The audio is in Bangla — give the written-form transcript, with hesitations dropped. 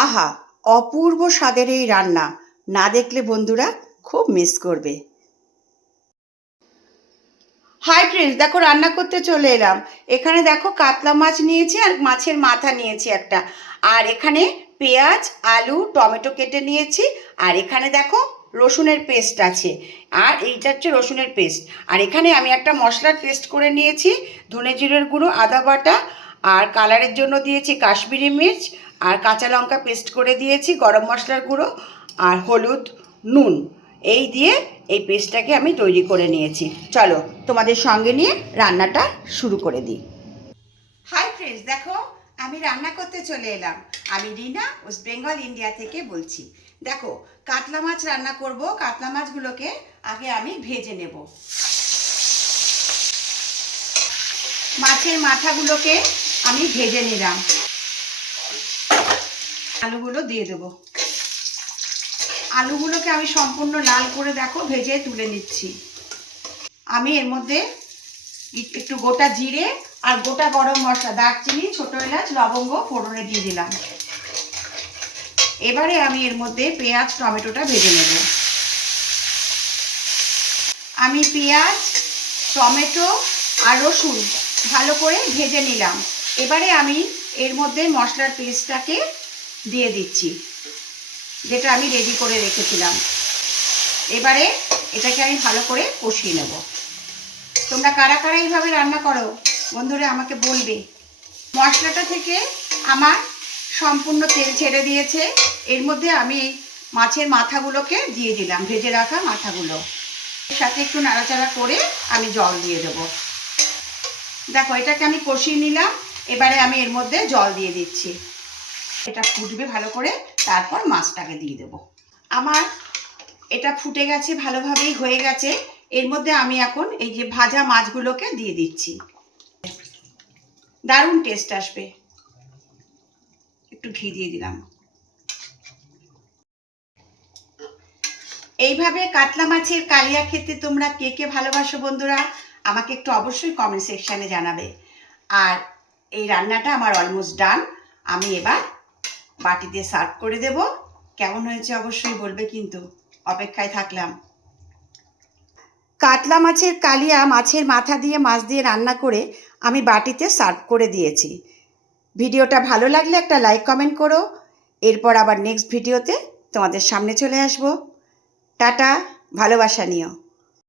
আহা, অপূর্ব স্বাদের এই রান্না না দেখলে বন্ধুরা খুব মিস করবে। হাই ফ্রেন্ডস, দেখো রান্না করতে চলে এলাম। এখানে দেখো কাতলা মাছ নিয়েছি আর মাছের মাথা নিয়েছি একটা, আর এখানে পেঁয়াজ আলু টমেটো কেটে নিয়েছি, আর এখানে দেখো রসুনের পেস্ট আছে, আর এইটা হচ্ছে রসুনের পেস্ট। আর এখানে আমি একটা মশলার পেস্ট করে নিয়েছি, ধনে জিরের গুঁড়ো আদা বাটা, আর কালারের জন্য দিয়েছি কাশ্মীরি মির্চ, আর কাঁচা লঙ্কা পেস্ট করে দিয়েছি, গরম মশলার গুঁড়ো আর হলুদ নুন এই দিয়ে এই পেস্টটাকে আমি তৈরি করে নিয়েছি। চলো তোমাদের সঙ্গে নিয়ে রান্নাটা শুরু করে দিই। হাই ফ্রেন্ডস, দেখো আমি রান্না করতে চলে এলাম। আমি রিনা, ওয়েস্ট বেঙ্গল ইন্ডিয়া থেকে বলছি। দেখো কাতলা মাছ রান্না করব। কাতলা মাছগুলোকে আগে আমি ভেজে নেব। মাছের মাথাগুলোকে আমি ভেজে নিলাম। আলুগুলো দিয়ে দেবো। আলুগুলোকে আমি সম্পূর্ণ লাল করে দেখো ভেজে তুলে নিচ্ছি। আমি এর মধ্যে একটু গোটা জিরে আর গোটা গরম মশলা, দারচিনি, ছোটো এলাচ, লবঙ্গ ফোড়নে দিয়ে দিলাম। এবারে আমি এর মধ্যে পেঁয়াজ টমেটোটা ভেজে নেব। আমি পেঁয়াজ টমেটো আর রসুন ভালো করে ভেজে নিলাম। এবারে আমি এর মধ্যে মশলার পেস্টটাকে দিয়ে দিচ্ছি, যেটা আমি রেডি করে রেখেছিলাম। এবারে এটাকে আমি ভালো করে কষিয়ে নেব। তোমরা কারা কারা এইভাবে রান্না করো বন্ধুরা আমাকে বলবে। মশলাটা থেকে আমার সম্পূর্ণ তেল ছেড়ে দিয়েছে। এর মধ্যে আমি মাছের মাথাগুলোকে দিয়ে দিলাম, ভেজে রাখা মাথাগুলো। এর সাথে একটু নাড়াচাড়া করে আমি জল দিয়ে দেব। দেখো এটাকে আমি কষিয়ে নিলাম। এবারে আমি এর মধ্যে জল দিয়ে দিচ্ছি। এটা ফুটবে ভালো করে, তারপর মাছটাকে দিয়ে দেব। আমার এটা ফুটে গেছে, ভালোভাবেই হয়ে গেছে। এর মধ্যে আমি এখন এই যে ভাজা মাছগুলোকে দিয়ে দিচ্ছি। দারুণ টেস্ট আসবে। একটু ঘি দিয়ে দিলাম। এইভাবে কাতলা মাছের কালিয়া খেতে তোমরা কে কে ভালোবাসো বন্ধুরা, আমাকে একটু অবশ্যই কমেন্ট সেকশানে জানাবে। আর এই রান্নাটা আমার অলমোস্ট ডান। আমি এবার বাটিতে সার্ভ করে দেব। কেমন হয়েছে অবশ্যই বলবে, কিন্তু অপেক্ষায় থাকলাম। কাতলা মাছের কালিয়া মাছের মাথা দিয়ে মাছ দিয়ে রান্না করে আমি বাটিতে সার্ভ করে দিয়েছি। ভিডিওটা ভালো লাগলে একটা লাইক কমেন্ট করো। এরপর আবার নেক্সট ভিডিওতে তোমাদের সামনে চলে আসবো। টাটা, ভালোবাসা নিও।